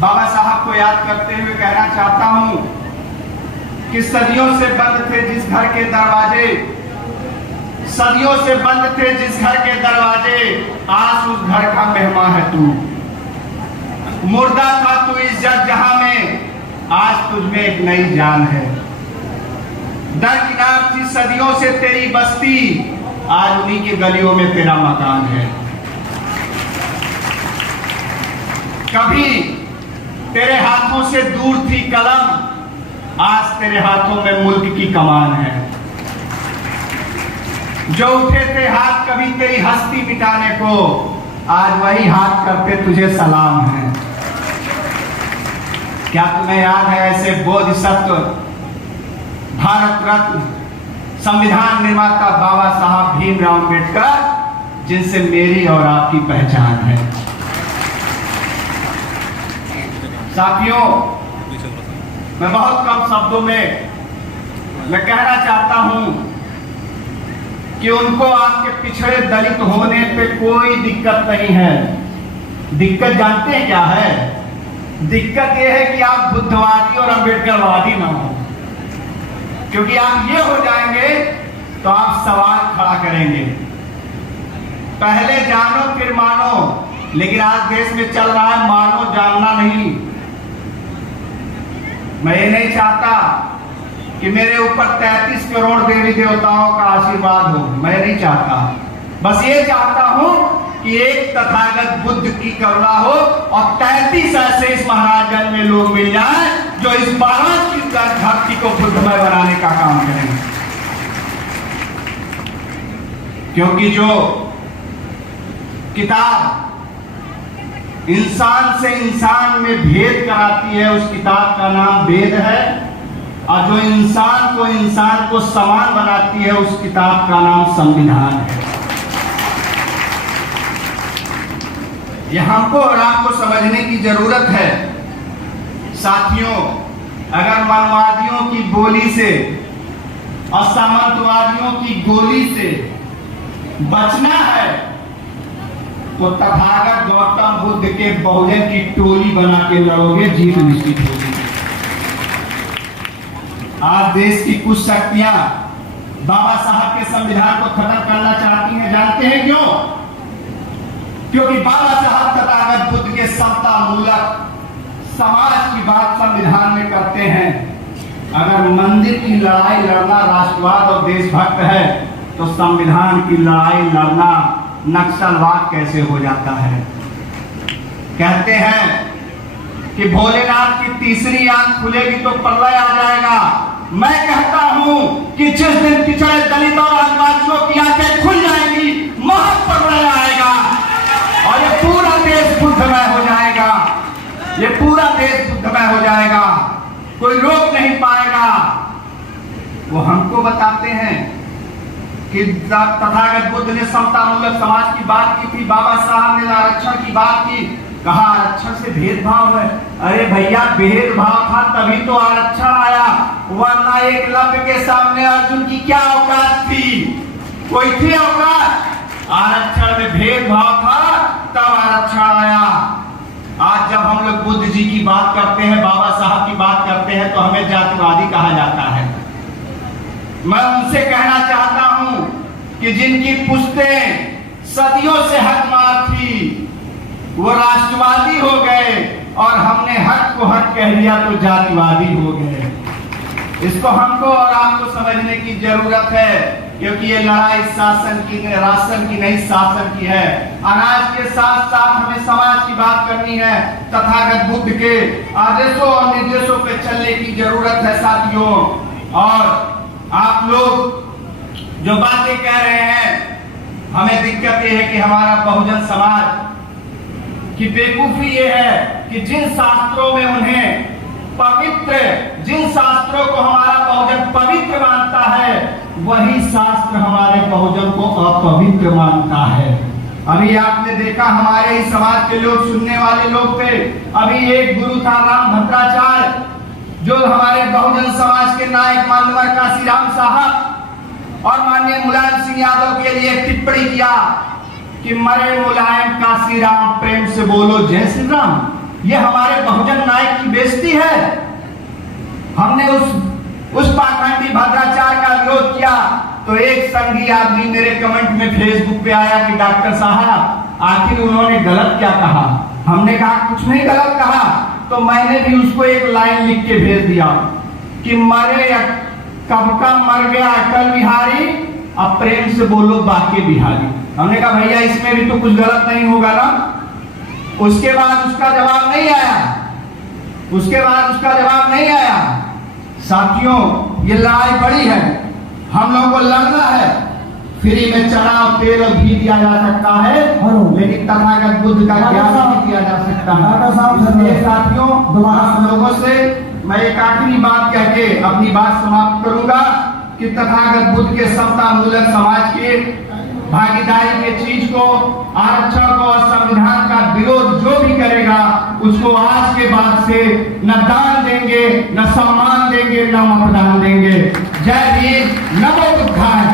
बाबा साहब को याद करते हुए कहना चाहता हूं कि सदियों से बंद थे जिस घर के दरवाजे, सदियों से बंद थे जिस घर के दरवाजे, आज उस घर का मेहमान है तू। मुर्दा था तू इस जग जहां में, आज तुझ में एक नई जान है। दरकिनार थी सदियों से तेरी बस्ती, आज उन्हीं की गलियों में तेरा मकान है। कभी तेरे हाथों से दूर थी कलम, आज तेरे हाथों में मुल्क की कमान है। जो उठे थे हाथ कभी तेरी हस्ती मिटाने को, आज वही हाथ करते तुझे सलाम है। क्या तुम्हें याद है ऐसे बोधिसत्व, भारत रत्न, संविधान निर्माता बाबा साहब भीमराव अम्बेडकर, जिनसे मेरी और आपकी पहचान है। साथियों, मैं बहुत कम शब्दों में मैं कहना चाहता हूं कि उनको आपके पिछड़े दलित होने पे कोई दिक्कत नहीं है। दिक्कत जानते हैं क्या है? दिक्कत यह है कि आप बुद्धवादी और अम्बेडकरवादी ना हो, क्योंकि आप ये हो जाएंगे तो आप सवाल खड़ा करेंगे। पहले जानो फिर मानो, लेकिन आज देश में चल रहा है मानो जानना नहीं। मैं ये नहीं चाहता कि मेरे ऊपर 33 करोड़ देवी देवताओं का आशीर्वाद हो, मैं नहीं चाहता। बस ये चाहता हूं कि एक तथागत बुद्ध की करुणा हो और 33 ऐसे इस महाराजन में लोग मिल जाएं जो इस भारत की धरती को बुद्धमय बनाने का काम करें। क्योंकि जो किताब इंसान से इंसान में भेद कराती है, उस किताब का नाम वेद है, और जो इंसान को समान बनाती है, उस किताब का नाम संविधान है। यह हमको और आपको समझने की जरूरत है। साथियों, अगर मनवादियों की बोली से और सामंतवादियों की गोली से बचना है तो तथागत गौतम बुद्ध के बहुजन की टोली बना के लड़ोगे, जीत निश्चित होगी। आज देश की कुछ शक्तियां बाबा साहब के संविधान को खत्म करना चाहती हैं। जानते हैं क्यों? क्योंकि बाबा साहब तथागत बुद्ध के समता मूलक समाज की बात संविधान में करते हैं। अगर मंदिर की लड़ाई लड़ना राष्ट्रवाद और देशभक्त है, तो संविधान की लड़ाई लड़ना नक्सलवाद कैसे हो जाता है? कहते हैं कि भोलेनाथ की तीसरी आंख खुलेगी तो प्रलय आ जाएगा। मैं कहता हूं कि जिस दिन पिछड़े दलित और आदिवासियों की आंखें खुल जाएंगी, महाप्रलय आएगा और ये पूरा देश बुद्धमय हो जाएगा। ये पूरा देश बुद्धमय हो जाएगा, कोई रोक नहीं पाएगा। वो हमको बताते हैं कि तथागत बुद्ध ने समता मूलक समाज की बात की थी, बाबा साहब ने आरक्षण की बात की, कहा आरक्षण से भेदभाव है। अरे भैया, भेदभाव था तभी तो आरक्षण आया, वरना एकलव्य के सामने अर्जुन की क्या औकात थी? कोई थी औकात? आरक्षण में भेदभाव था तब आरक्षण आया। आज जब हम लोग बुद्ध जी की बात करते हैं, बाबा साहब की बात करते हैं, तो हमें जातिवादी कहा जाता है। मैं उनसे कहना चाहता हूं कि जिनकी पुश्तें सदियों से हकमार थी, वो राष्ट्रवादी हो गए और हमने हक को हक कह दिया तो जातिवादी हो गए। इसको हमको और आपको समझने की जरूरत है, क्योंकि ये लड़ाई शासन की राशन की नहीं, शासन की है। अनाज के साथ साथ हमें समाज की बात करनी है। तथागत बुद्ध के आदेशों और निर्देशों पे चलने की जरूरत है साथियों। और आप लोग जो बातें कह रहे हैं, हमें दिक्कत यह है कि हमारा बहुजन समाज की बेवकूफी यह है कि जिन शास्त्रों में उन्हें पवित्र, जिन शास्त्रों को हमारा बहुजन पवित्र मानता है, वही शास्त्र हमारे बहुजन को अपवित्र मानता है। अभी आपने देखा, हमारे ही समाज के लोग, सुनने वाले लोग थे। अभी एक गुरु था राम भद्राचार्य, जो हमारे बहुजन समाज के नायक मानवर काशीराम साहब और माननीय मुलायम सिंह यादव के लिए टिप्पणी किया कि मरे मुलायम काशीराम, प्रेम से बोलो जय श्री राम। ये हमारे बहुजन नायक की बेइज्जती है। हमने उस पाखंडी भद्राचार्य का विरोध किया तो एक संघी आदमी मेरे कमेंट में फेसबुक पे आया कि डॉक्टर साहब आखिर उन्होंने गलत क्या कहा। हमने कहा कुछ नहीं गलत कहा। तो मैंने भी उसको एक लाइन लिख के भेज दिया कि मरे कब का मर गया अटल बिहारी, अब प्रेम से बोलो बाके बिहारी। हमने कहा भैया इसमें भी तो कुछ गलत नहीं होगा ना। उसके बाद उसका जवाब नहीं आया। साथियों ये लड़ाई बड़ी है, हम लोगों को लड़ना है। फ्री में चना और तेल और घी दिया जा सकता है, लेकिन तथागत बुद्ध का ज्ञान नहीं दिया जा सकता है। साथियों आप लोगों से मैं एक आखिरी बात कह के अपनी बात समाप्त करूंगा कि तथागत बुद्ध के समता मूलक समाज के भागीदारी के चीज को, आरक्षण को और संविधान का विरोध जो भी करेगा उसको आज के बाद से न दान देंगे, न सम्मान देंगे, न मतदान देंगे। जय भीम, नमो बुद्धाय।